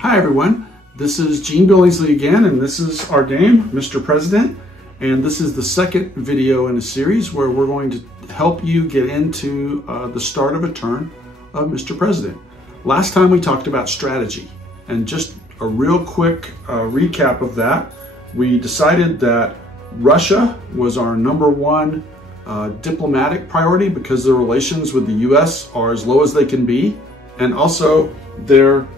Hi everyone, this is Gene Billingsley again, and this is our game, Mr. President. And this is the second video in a series where we're going to help you get into the start of a turn of Mr. President. Last time we talked about strategy, and just a real quick recap of that. We decided that Russia was our #1 diplomatic priority because their relations with the US are as low as they can be, and also their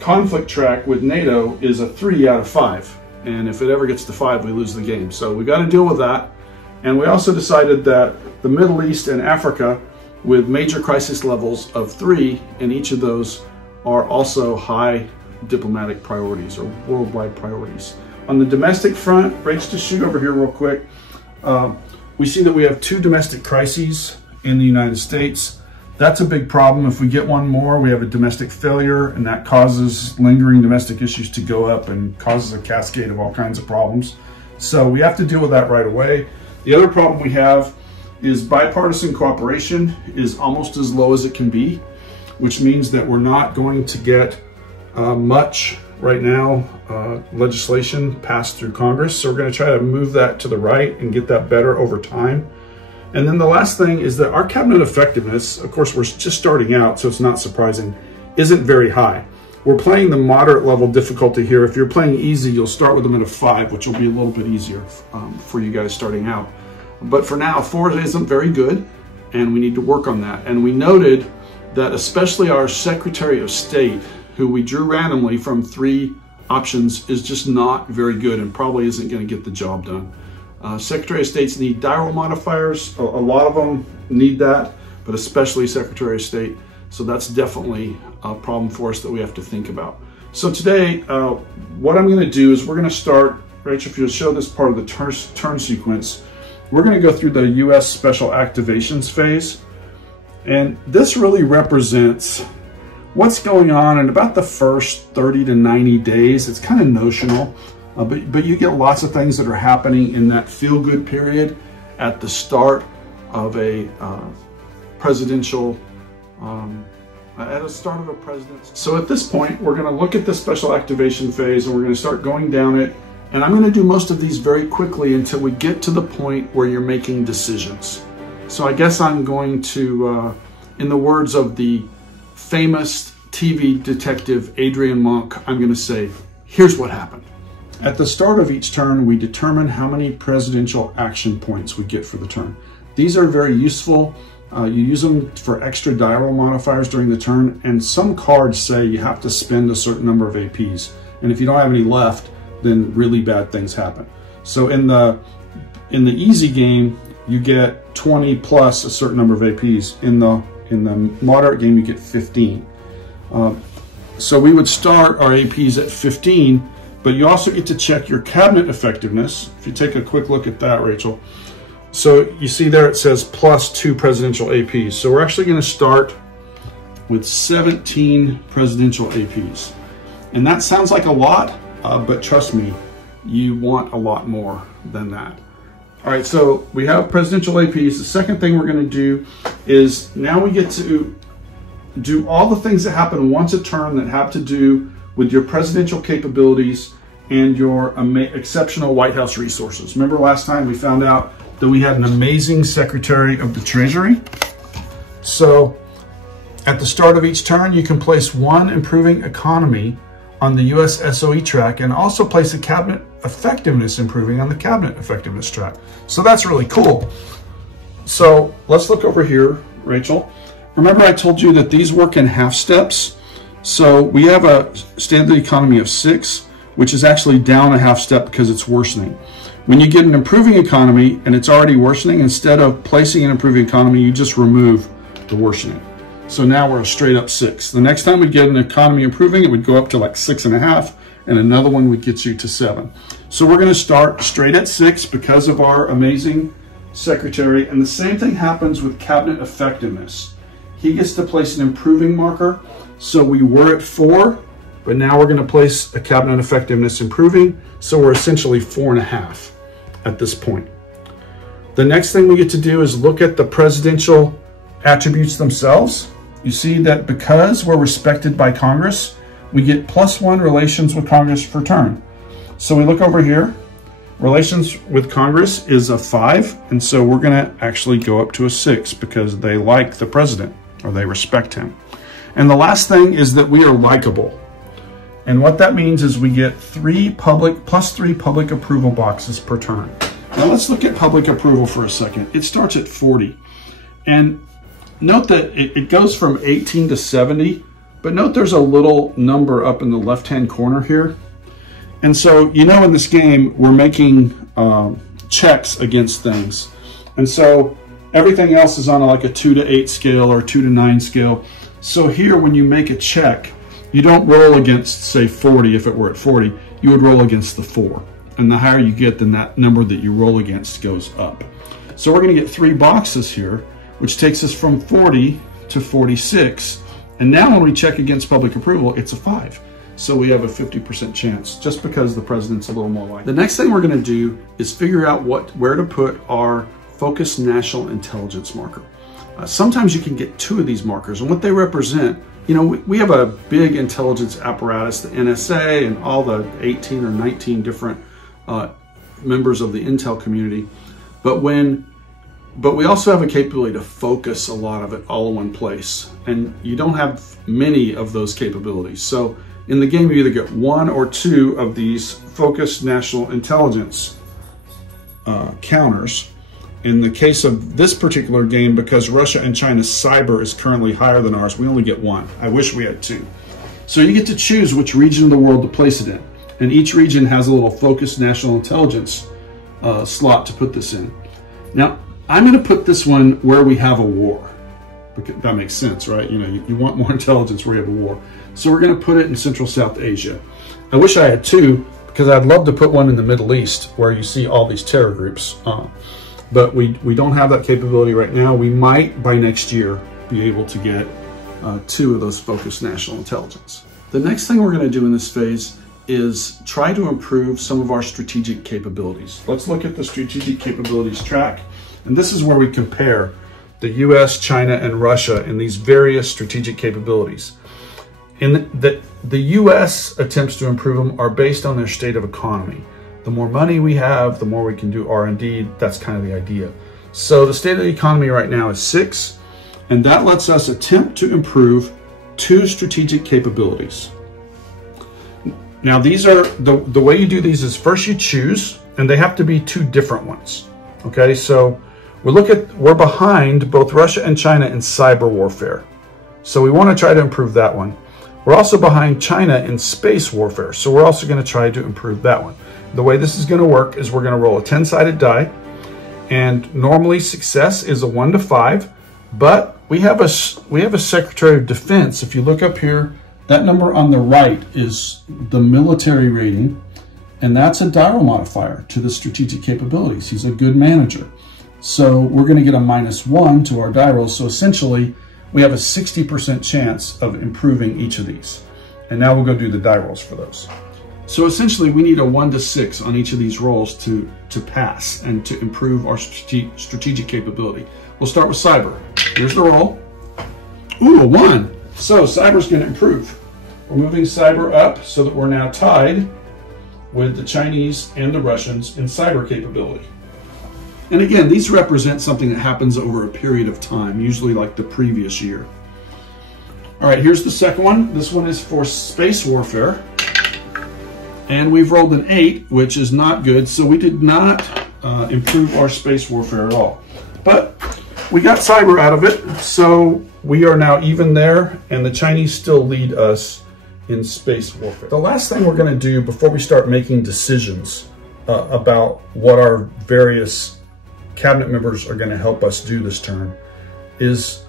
conflict track with NATO is a 3 out of 5. And if it ever gets to 5, we lose the game. So we got to deal with that. And we also decided that the Middle East and Africa, with major crisis levels of 3 in each of those, are also high diplomatic priorities or worldwide priorities. On the domestic front, Rach, just shoot over here real quick. We see that we have 2 domestic crises in the United States. That's a big problem. If we get one more, we have a domestic failure, and that causes lingering domestic issues to go up and causes a cascade of all kinds of problems. So we have to deal with that right away. The other problem we have is bipartisan cooperation is almost as low as it can be, which means that we're not going to get much right now legislation passed through Congress. So we're going to try to move that to the right and get that better over time. And then the last thing is that our cabinet effectiveness, of course, we're just starting out, so it's not surprising, isn't very high. We're playing the moderate level difficulty here. If you're playing easy, you'll start with them at a 5, which will be a little bit easier for you guys starting out. But for now, 4 isn't very good, and we need to work on that. And we noted that especially our Secretary of State, who we drew randomly from 3 options, is just not very good and probably isn't going to get the job done. Secretary of States need die roll modifiers. A lot of them need that, but especially Secretary of State. So that's definitely a problem for us that we have to think about. So today, what I'm going to do is we're going to start, Rachel, if you'll show this part of the turn sequence, we're going to go through the U.S. Special Activations phase. And this really represents what's going on in about the first 30 to 90 days. It's kind of notional. But you get lots of things that are happening in that feel-good period at the start of a presidential, presidency. So at this point, we're going to look at the special activation phase and we're going to start going down it. And I'm going to do most of these very quickly until we get to the point where you're making decisions. So I guess I'm going to, in the words of the famous TV detective Adrian Monk, I'm going to say, here's what happened. At the start of each turn, we determine how many presidential action points we get for the turn. These are very useful. You use them for extra die roll modifiers during the turn, and some cards say you have to spend a certain number of APs. And if you don't have any left, then really bad things happen. So in the easy game, you get 20 plus a certain number of APs. In the moderate game, you get 15. So we would start our APs at 15. But you also get to check your cabinet effectiveness. If you take a quick look at that, Rachel. So you see there it says plus 2 presidential APs. So we're actually going to start with 17 presidential APs. And that sounds like a lot, but trust me, you want a lot more than that. All right, so we have presidential APs. The second thing we're going to do is now we get to do all the things that happen once a turn that have to do with your presidential capabilities and your exceptional White House resources. Remember last time we found out that we had an amazing Secretary of the Treasury? So at the start of each turn, you can place 1 improving economy on the US SOE track and also place a cabinet effectiveness improving on the cabinet effectiveness track. So that's really cool. So let's look over here, Rachel. Remember I told you that these work in half steps? So we have a state of the economy of 6, which is actually down a half step because it's worsening. When you get an improving economy and it's already worsening, instead of placing an improving economy, you just remove the worsening. So now we're a straight up 6. The next time we get an economy improving, it would go up to like 6.5, and another one would get you to 7. So we're going to start straight at 6 because of our amazing secretary. And the same thing happens with cabinet effectiveness. He gets to place an improving marker. So we were at 4, but now we're going to place a cabinet effectiveness improving. So we're essentially 4.5 at this point. The next thing we get to do is look at the presidential attributes themselves. You see that because we're respected by Congress, we get +1 relations with Congress per turn. So we look over here, relations with Congress is a 5, and so we're gonna actually go up to a 6 because they like the president, or they respect him. And the last thing is that we are likable. And what that means is we get +3 public approval boxes per turn. Now let's look at public approval for a second. It starts at 40. And note that it goes from 18 to 70, but note there's a little number up in the left-hand corner here. And so, you know, in this game, we're making checks against things. And so everything else is on like a 2 to 8 scale or 2 to 9 scale. So here, when you make a check, you don't roll against, say, 40 if it were at 40. You would roll against the 4. And the higher you get, then that number that you roll against goes up. So we're going to get 3 boxes here, which takes us from 40 to 46. And now when we check against public approval, it's a 5. So we have a 50% chance just because the president's a little more likely. The next thing we're going to do is figure out where to put our focused national intelligence marker. Sometimes you can get 2 of these markers, and what they represent, you know, we have a big intelligence apparatus, the NSA and all the 18 or 19 different members of the intel community. But we also have a capability to focus a lot of it all in one place. And you don't have many of those capabilities. So in the game, you either get 1 or 2 of these focused national intelligence counters. In the case of this particular game, because Russia and China's cyber is currently higher than ours, we only get 1. I wish we had 2. So you get to choose which region of the world to place it in. And each region has a little focused national intelligence slot to put this in. Now, I'm going to put this one where we have a war. Because that makes sense, right? You know, you want more intelligence where you have a war. So we're going to put it in Central South Asia. I wish I had 2, because I'd love to put one in the Middle East where you see all these terror groups. But we don't have that capability right now. We might, by next year, be able to get 2 of those focused national intelligence. The next thing we're going to do in this phase is try to improve some of our strategic capabilities. Let's look at the strategic capabilities track. And this is where we compare the US, China, and Russia in these various strategic capabilities. In the US attempts to improve them are based on their state of economy. The more money we have, the more we can do R&D. That's kind of the idea. So the state of the economy right now is 6, and that lets us attempt to improve 2 strategic capabilities. Now these are, the way you do these is first you choose, and they have to be 2 different ones. Okay, so we're behind both Russia and China in cyber warfare. So we want to try to improve that one. We're also behind China in space warfare. So we're also going to try to improve that one. The way this is going to work is we're going to roll a 10-sided die, and normally success is a 1 to 5, but we have a Secretary of Defense. If you look up here, that number on the right is the military rating, and that's a dial modifier to the strategic capabilities. He's a good manager. So we're going to get a -1 to our die rolls. So essentially, we have a 60% chance of improving each of these. And now we'll go do the die rolls for those. So essentially, we need a 1 to 6 on each of these rolls to pass and to improve our strategic capability. We'll start with cyber. Here's the roll. Ooh, a 1. So cyber's going to improve. We're moving cyber up so that we're now tied with the Chinese and the Russians in cyber capability. And again, these represent something that happens over a period of time, usually like the previous year. All right, here's the second one. This one is for space warfare. And we've rolled an 8, which is not good. So we did not improve our space warfare at all. But we got cyber out of it. So we are now even there. And the Chinese still lead us in space warfare. The last thing we're going to do before we start making decisions about what our various cabinet members are going to help us do this term is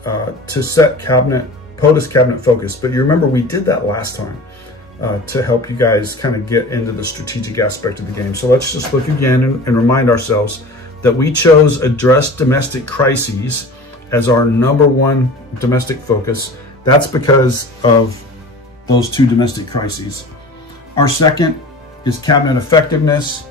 to set POTUS cabinet focus. But you remember we did that last time to help you guys kind of get into the strategic aspect of the game. So let's just look again and remind ourselves that we chose address domestic crises as our #1 domestic focus. That's because of those 2 domestic crises. Our second is cabinet effectiveness.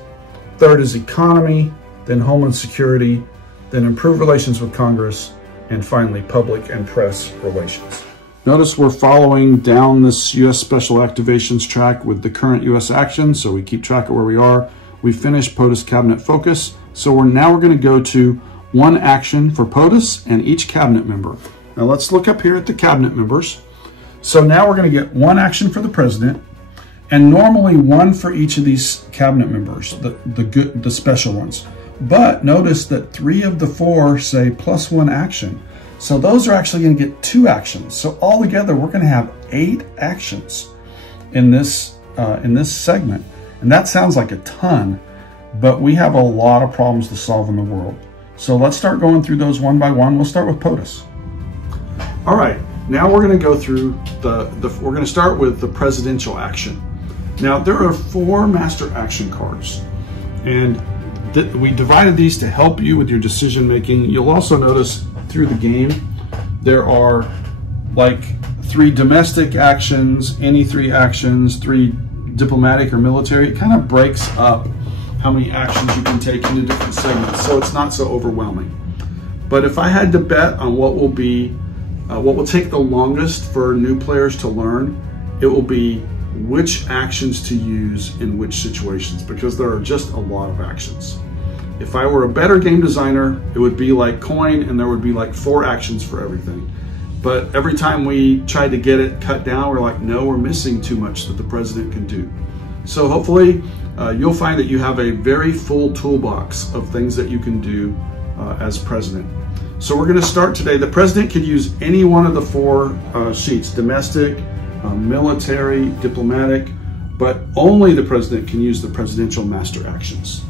Third is economy, then homeland security, then improved relations with Congress, and finally public and press relations. Notice we're following down this U.S. Special Activations track with the current U.S. action, so we keep track of where we are. We finished POTUS Cabinet Focus, so we're going to go to one action for POTUS and each cabinet member. Now let's look up here at the cabinet members. So now we're going to get one action for the president, and normally one for each of these cabinet members, the special ones. But notice that 3 of the 4 say +1 action. So those are actually going to get 2 actions. So altogether, we're going to have 8 actions in this segment. And that sounds like a ton, but we have a lot of problems to solve in the world. So let's start going through those one by one. We'll start with POTUS. All right, now we're going to go through we're going to start with the presidential action. Now there are 4 master action cards, and we divided these to help you with your decision making. You'll also notice through the game there are like 3 domestic actions, any 3 actions, 3 diplomatic or military. It kind of breaks up how many actions you can take into different segments, so it's not so overwhelming. But if I had to bet on what will take the longest for new players to learn, it will be which actions to use in which situations, because there are just a lot of actions. If I were a better game designer, it would be like coin, and there would be like 4 actions for everything. But every time we tried to get it cut down, we're like, no, we're missing too much that the president can do. So hopefully you'll find that you have a very full toolbox of things that you can do as president. So we're going to start today. The president could use any one of the 4 sheets: domestic, military, diplomatic, but only the president can use the presidential master actions.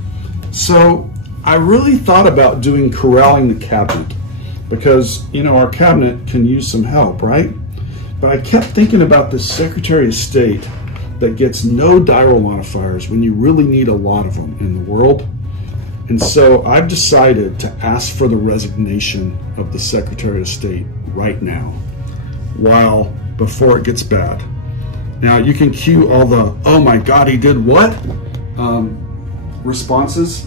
So I really thought about doing corralling the cabinet, because, you know, our cabinet can use some help, right? But I kept thinking about this Secretary of State that gets no diral modifiers when you really need a lot of them in the world. And so I've decided to ask for the resignation of the Secretary of State right now, before it gets bad. Now you can cue all the, oh my God, he did what? Responses.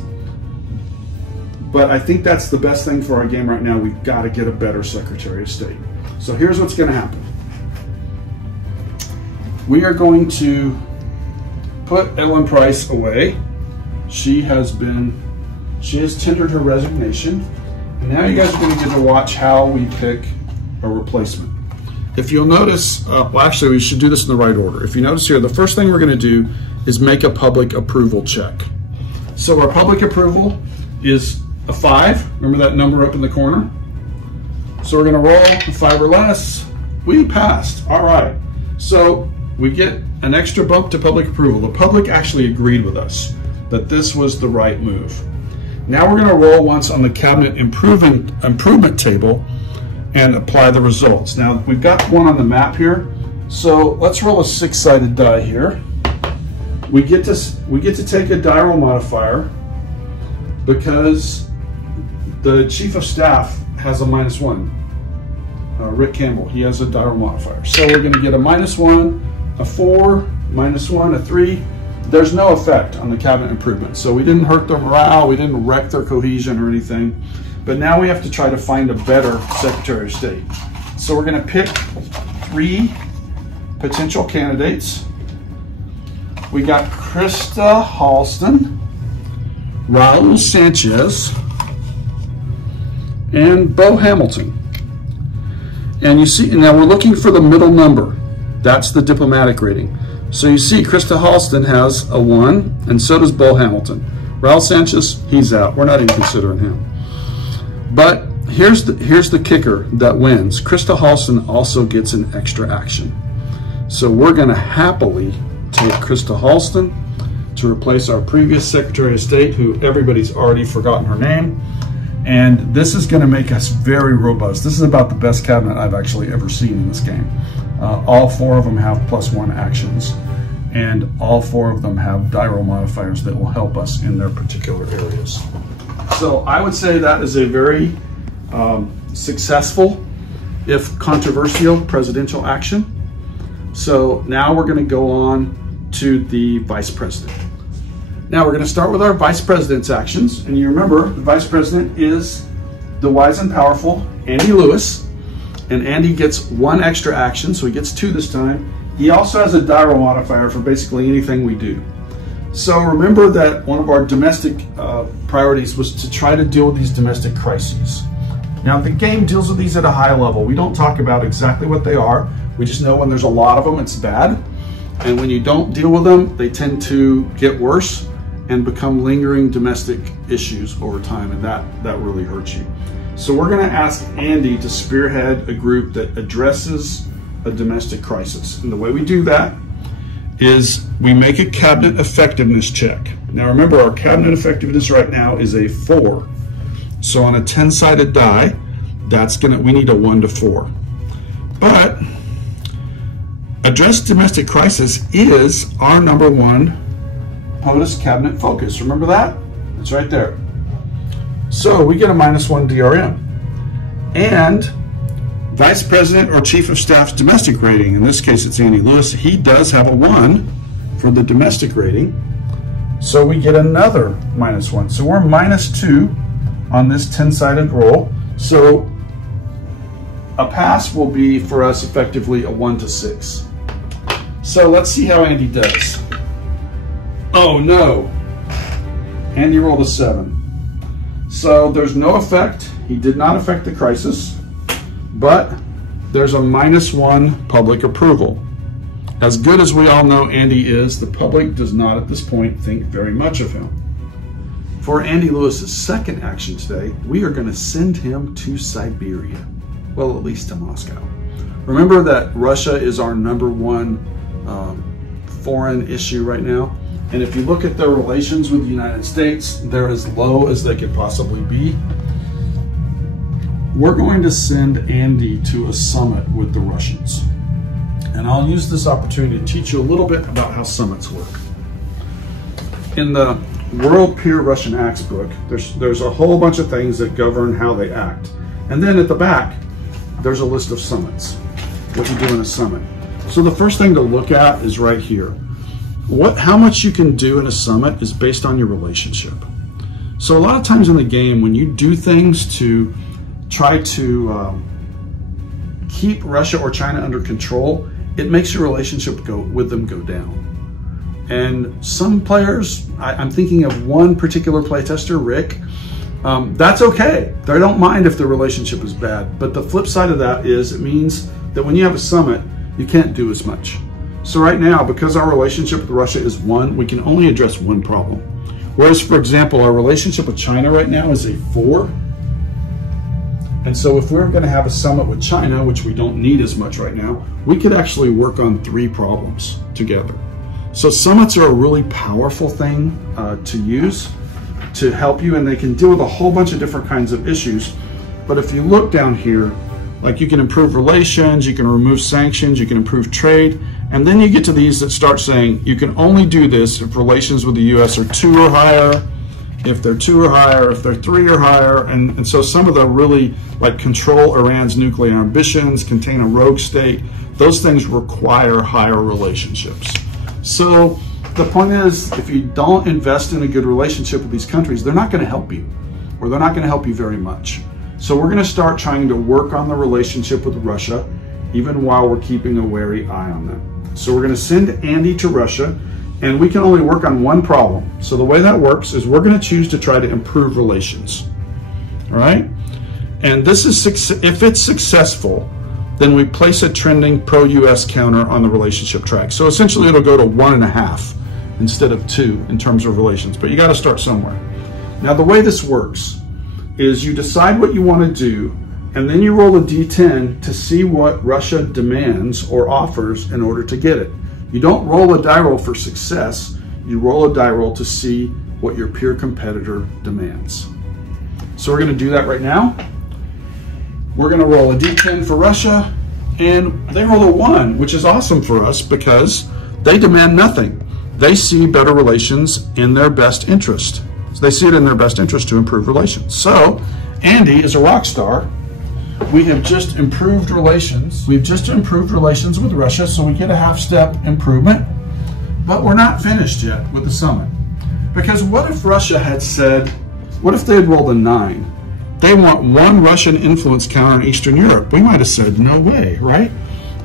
But I think that's the best thing for our game right now. We've got to get a better Secretary of State. So here's what's going to happen. We are going to put Ellen Price away. She has tendered her resignation. And now you guys are going to get to watch how we pick a replacement. If you'll notice, well, actually we should do this in the right order. If you notice here, the first thing we're going to do is make a public approval check. So our public approval is a 5. Remember that number up in the corner? So we're going to roll a 5 or less. We passed. All right. So we get an extra bump to public approval. The public actually agreed with us that this was the right move. Now we're going to roll once on the cabinet improvement table and apply the results. Now we've got one on the map here. So let's roll a 6-sided die here. We get to take a die roll modifier because the Chief of Staff has a -1. Rick Campbell, he has a die roll modifier. So we're going to get a -1, a 4, -1, a 3. There's no effect on the cabinet improvement. So we didn't hurt their morale, we didn't wreck their cohesion or anything. But now we have to try to find a better Secretary of State. So we're going to pick 3 potential candidates. We got Krista Halston, Raul Sanchez, and Bo Hamilton. And you see, now we're looking for the middle number. That's the diplomatic rating. So you see Krista Halston has a 1, and so does Bo Hamilton. Raul Sanchez, he's out. We're not even considering him. But here's the kicker that wins. Krista Halston also gets an extra action. So we're going to happily take Krista Halston to replace our previous Secretary of State, who everybody's already forgotten her name. And this is going to make us very robust. This is about the best cabinet I've actually ever seen in this game. All 4 of them have +1 actions, and all 4 of them have die roll modifiers that will help us in their particular areas. So I would say that is a very successful, if controversial, presidential action. So now we're going to go on to the Vice President. Now we're going to start with our Vice President's actions. And you remember, the Vice President is the wise and powerful Andy Lewis. and Andy gets 1 extra action, so he gets 2 this time. He also has a die roll modifier for basically anything we do. So remember that one of our domestic priorities was to try to deal with these domestic crises. Now the game deals with these at a high level. We don't talk about exactly what they are. We just know when there's a lot of them, it's bad. And when you don't deal with them, they tend to get worse and become lingering domestic issues over time, and that really hurts you. So we're gonna ask Andy to spearhead a group that addresses a domestic crisis. And the way we do that is we make a cabinet effectiveness check. Now remember, our cabinet effectiveness right now is a 4. So on a 10-sided die, we need a 1 to 4. But address domestic crisis is our #1 POTUS cabinet focus. Remember that? It's right there. So we get a -1 DRM. And Vice President or Chief of Staff's domestic rating, in this case it's Andy Lewis, he does have a 1 for the domestic rating. So we get another -1. So we're -2 on this 10-sided roll. So a pass will be for us effectively a 1 to 6. So let's see how Andy does. Oh no, Andy rolled a 7. So there's no effect. He did not affect the crisis, but there's a -1 public approval. As good as we all know Andy is, the public does not at this point think very much of him. For Andy Lewis's second action today, we are going to send him to Siberia. Well, at least to Moscow. Remember that Russia is our #1 foreign issue right now. And if you look at their relations with the United States, they're as low as they could possibly be. We're going to send Andy to a summit with the Russians. And I'll use this opportunity to teach you a little bit about how summits work. In the World Peer Russian Acts book, there's a whole bunch of things that govern how they act. And then at the back, there's a list of summits, what you do in a summit. So the first thing to look at is right here. How much you can do in a summit is based on your relationship. So a lot of times in the game, when you do things to try to keep Russia or China under control, it makes your relationship with them go down. And some players, I'm thinking of one particular playtester, Rick, that's okay. They don't mind if the relationship is bad. But the flip side of that is it means that when you have a summit, you can't do as much. So right now, because our relationship with Russia is 1, we can only address 1 problem. Whereas, for example, our relationship with China right now is a 4. And so if we're going to have a summit with China, which we don't need as much right now, we could actually work on 3 problems together. So summits are a really powerful thing to use to help you, and they can deal with a whole bunch of different kinds of issues. But if you look down here, like you can improve relations, you can remove sanctions, you can improve trade, and then you get to these that start saying you can only do this if relations with the US are 2 or higher, if they're 2 or higher, if they're 3 or higher, and so some of the really, like control Iran's nuclear ambitions, contain a rogue state, those things require higher relationships. So the point is, if you don't invest in a good relationship with these countries, they're not going to help you, or they're not going to help you very much. So we're going to start trying to work on the relationship with Russia, even while we're keeping a wary eye on them. So we're going to send Andy to Russia, and we can only work on 1 problem. So the way that works is we're going to choose to try to improve relations. All right? And this is, if it's successful, then we place a trending pro-US counter on the relationship track. So essentially it'll go to 1.5 instead of 2 in terms of relations, but you got to start somewhere. Now the way this works is you decide what you want to do, and then you roll a D10 to see what Russia demands or offers in order to get it. You don't roll a die roll for success, you roll a die roll to see what your peer competitor demands. So we're going to do that right now. We're going to roll a D10 for Russia, and they roll a 1, which is awesome for us because they demand nothing. They see better relations in their best interest. So they see it in their best interest to improve relations. So Andy is a rock star. We have just improved relations. We've just improved relations with Russia, so we get a half-step improvement. But we're not finished yet with the summit. Because what if Russia had said, what if they had rolled a 9? they want one Russian influence counter in Eastern Europe. We might have said, no way, right?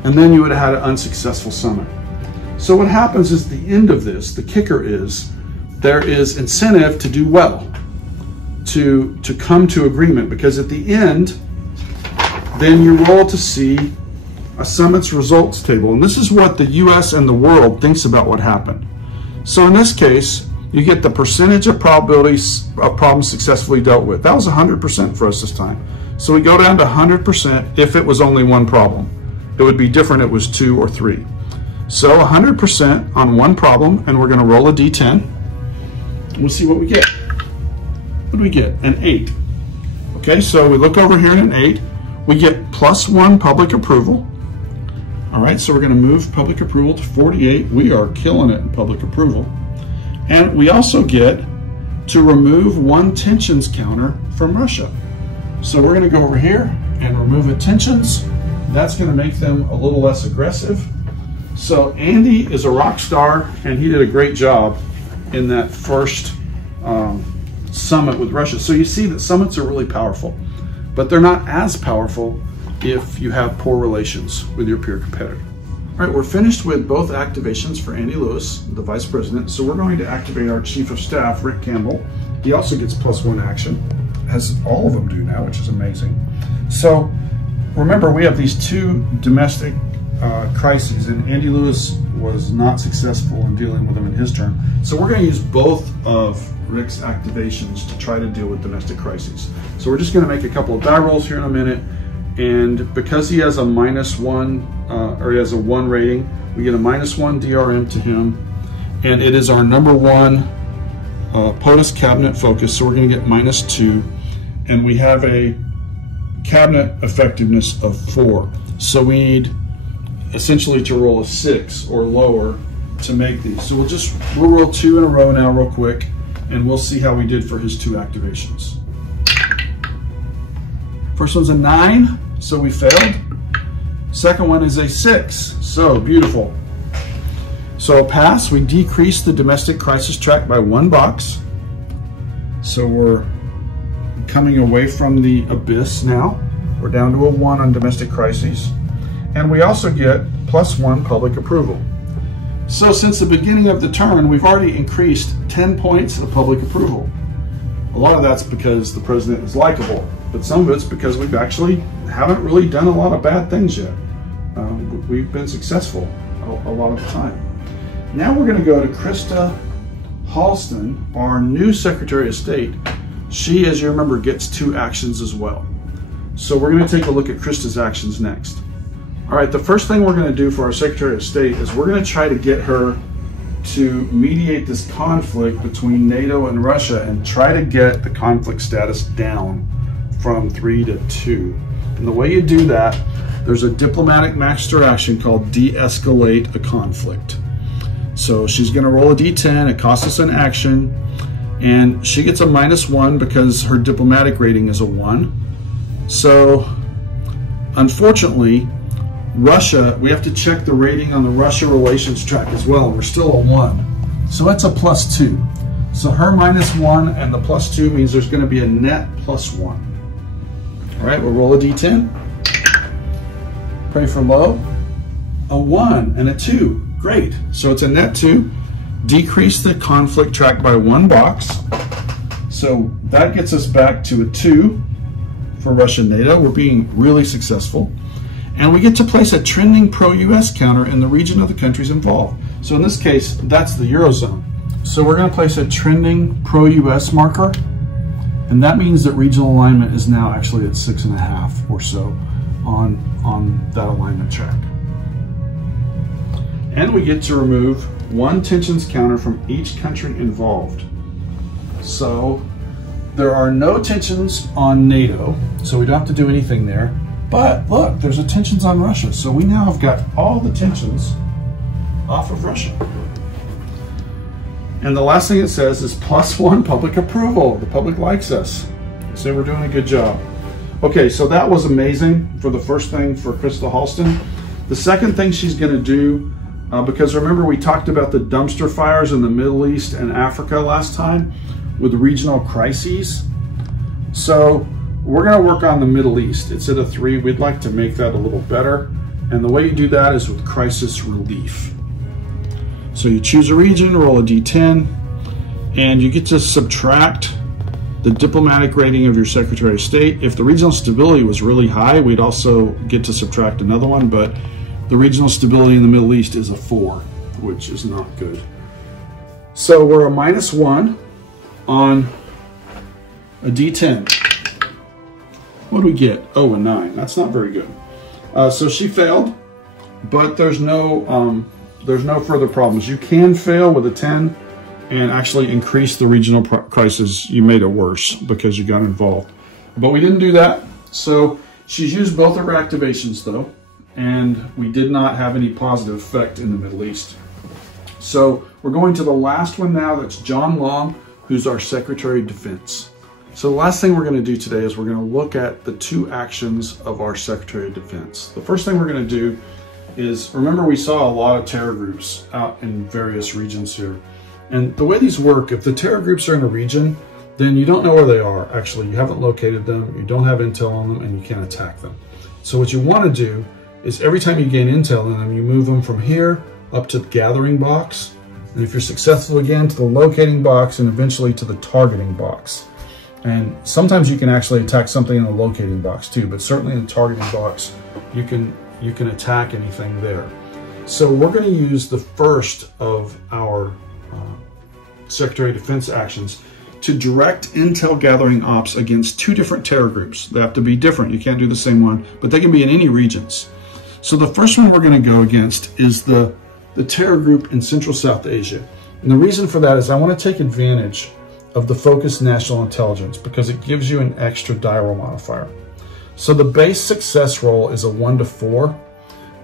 And then you would have had an unsuccessful summit. So what happens is, the end of this, the kicker is, there is incentive to do well, to come to agreement, because at the end, then you roll to see a summit's results table. And this is what the US and the world thinks about what happened. So in this case, you get the percentage of probabilities of problems successfully dealt with. That was 100% for us this time. So we go down to 100% if it was only one problem. It would be different if it was 2 or 3. So 100% on one problem, and we're going to roll a d10. We'll see what we get. What do we get? An 8. Okay, so we look over here at an 8. We get +1 public approval. All right, so we're going to move public approval to 48. We are killing it in public approval. And we also get to remove 1 tensions counter from Russia. So we're going to go over here and remove the tensions. That's going to make them a little less aggressive. So Andy is a rock star, and he did a great job in that first summit with Russia. So you see that summits are really powerful, but they're not as powerful if you have poor relations with your peer competitor. All right, we're finished with both activations for Andy Lewis, the vice president. So we're going to activate our chief of staff, Rick Campbell. He also gets +1 action, as all of them do now, which is amazing. So remember, we have these 2 domestic crises, and Andy Lewis was not successful in dealing with them in his turn. So we're going to use both of Rick's activations to try to deal with domestic crises. So we're just going to make a couple of die rolls here in a minute, and because he has a -1, or he has a 1 rating, we get a -1 DRM to him, and it is our #1 POTUS cabinet focus, so we're going to get -2, and we have a cabinet effectiveness of 4. So we need essentially to roll a 6 or lower to make these. So we'll roll 2 in a row now real quick, and we'll see how we did for his 2 activations. First one's a 9, so we failed. Second one is a 6, so beautiful. So pass, we decrease the domestic crisis track by 1 box. So we're coming away from the abyss now. We're down to a 1 on domestic crises. And we also get +1 public approval. So since the beginning of the turn, we've already increased 10 points of public approval. A lot of that's because the president is likable, but some of it's because we've actually haven't really done a lot of bad things yet. We've been successful a lot of the time. Now we're going to go to Krista Halston, our new Secretary of State. She, as you remember, gets 2 actions as well. So we're going to take a look at Krista's actions next. All right, the first thing we're going to do for our Secretary of State is we're going to try to get her to mediate this conflict between NATO and Russia and try to get the conflict status down from 3 to 2. And the way you do that, there's a diplomatic master action called de-escalate a conflict. So she's going to roll a d10, it costs us an action, and she gets a -1 because her diplomatic rating is a 1. So unfortunately, Russia, we have to check the rating on the Russia relations track as well, and we're still a 1. So that's a +2. So her -1 and the +2 means there's going to be a net +1. All right, we'll roll a d10. Pray for low. A 1 and a 2. Great. So it's a net 2. Decrease the conflict track by 1 box. So that gets us back to a 2 for Russia NATO. We're being really successful. And we get to place a trending pro-US counter in the region of the countries involved. So in this case, that's the Eurozone. So we're going to place a trending pro-US marker, and that means that regional alignment is now actually at 6.5 or so on that alignment track. And we get to remove 1 tensions counter from each country involved. So there are no tensions on NATO, so we don't have to do anything there. But look, there's a tensions on Russia. So we now have got all the tensions off of Russia. And the last thing it says is +1 public approval. The public likes us. So we're doing a good job. Okay, so that was amazing for the first thing for Krista Halston. The second thing she's going to do, because remember we talked about the dumpster fires in the Middle East and Africa last time with regional crises. So we're going to work on the Middle East. It's at a 3. We'd like to make that a little better. And the way you do that is with crisis relief. So you choose a region, roll a D10, and you get to subtract the diplomatic rating of your Secretary of State. If the regional stability was really high, we'd also get to subtract another one, but the regional stability in the Middle East is a 4, which is not good. So we're a -1 on a D10. What do we get? Oh, a 9. That's not very good. So she failed, but there's no further problems. You can fail with a 10 and actually increase the regional crisis. You made it worse because you got involved. But we didn't do that. So she's used both of her activations though, and we did not have any positive effect in the Middle East. So we're going to the last one now. That's John Long, who's our Secretary of Defense. So the last thing we're going to do today is we're going to look at the 2 actions of our Secretary of Defense. The first thing we're going to do is, remember we saw a lot of terror groups out in various regions here. And the way these work, if the terror groups are in a region, then you don't know where they are. Actually, you haven't located them, you don't have intel on them, and you can't attack them. So what you want to do is every time you gain intel on them, you move them from here up to the gathering box. And if you're successful again, to the locating box, and eventually to the targeting box. And sometimes you can actually attack something in the locating box too, but certainly in the targeting box, you can attack anything there. So we're going to use the first of our Secretary of Defense actions to direct intel gathering ops against 2 different terror groups. They have to be different. You can't do the same one, but they can be in any regions. So the first one we're going to go against is the terror group in Central South Asia. And the reason for that is I want to take advantage of the focused national intelligence because it gives you an extra die roll modifier. So the base success roll is a 1 to 4,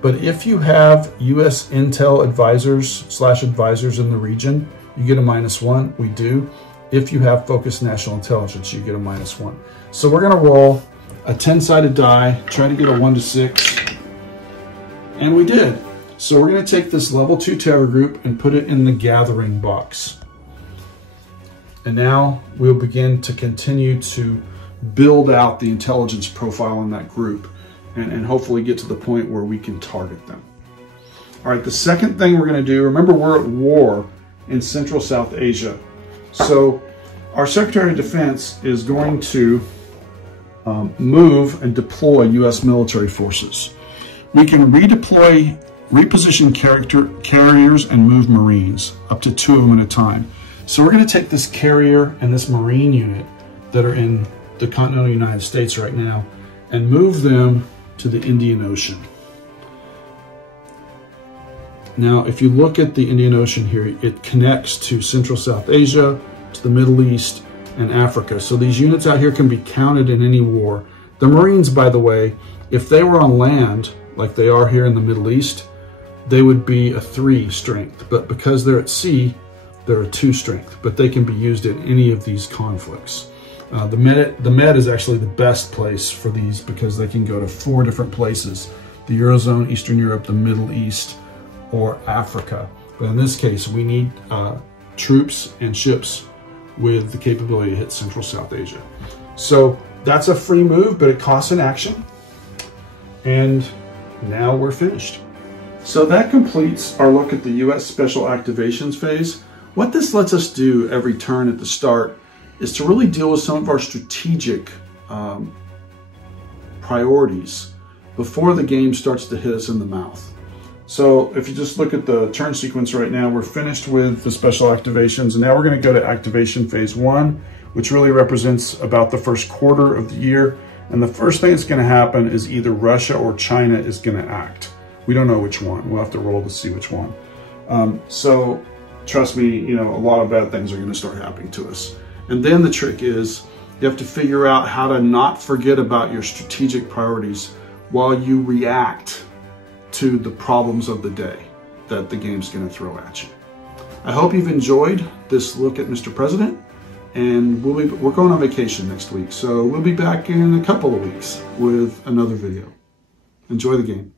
but if you have U.S. intel advisors/advisors in the region, you get a -1. We do. If you have focused national intelligence, you get a -1. So we're going to roll a 10-sided die, try to get a 1 to 6, and we did. So we're going to take this level 2 terror group and put it in the gathering box. And now we'll begin to continue to build out the intelligence profile in that group and hopefully get to the point where we can target them. All right, the second thing we're going to do, remember we're at war in Central South Asia. So our Secretary of Defense is going to move and deploy U.S. military forces. We can reposition carriers and move Marines, up to 2 of them at a time. So we're going to take this carrier and this Marine unit that are in the continental United States right now and move them to the Indian Ocean. Now, if you look at the Indian Ocean here, it connects to Central South Asia, to the Middle East, and Africa. So these units out here can be counted in any war. The Marines, by the way, if they were on land, like they are here in the Middle East, they would be a 3 strength. But because they're at sea, they're a 2 strength. But they can be used in any of these conflicts. The Med is actually the best place for these because they can go to 4 different places: the Eurozone, Eastern Europe, the Middle East, or Africa. But in this case, we need troops and ships with the capability to hit Central South Asia. So that's a free move, but it costs an action. And now we're finished. So that completes our look at the U.S. Special Activations phase. What this lets us do every turn at the start is to really deal with some of our strategic priorities before the game starts to hit us in the mouth. So if you just look at the turn sequence right now, we're finished with the special activations, and now we're going to go to activation phase 1, which really represents about the first quarter of the year. And the first thing that's going to happen is either Russia or China is going to act. We don't know which one. We'll have to roll to see which one. So trust me, a lot of bad things are going to start happening to us. And then the trick is you have to figure out how to not forget about your strategic priorities while you react to the problems of the day that the game's going to throw at you. I hope you've enjoyed this look at Mr. President, and we're going on vacation next week, so we'll be back in a couple of weeks with another video. Enjoy the game.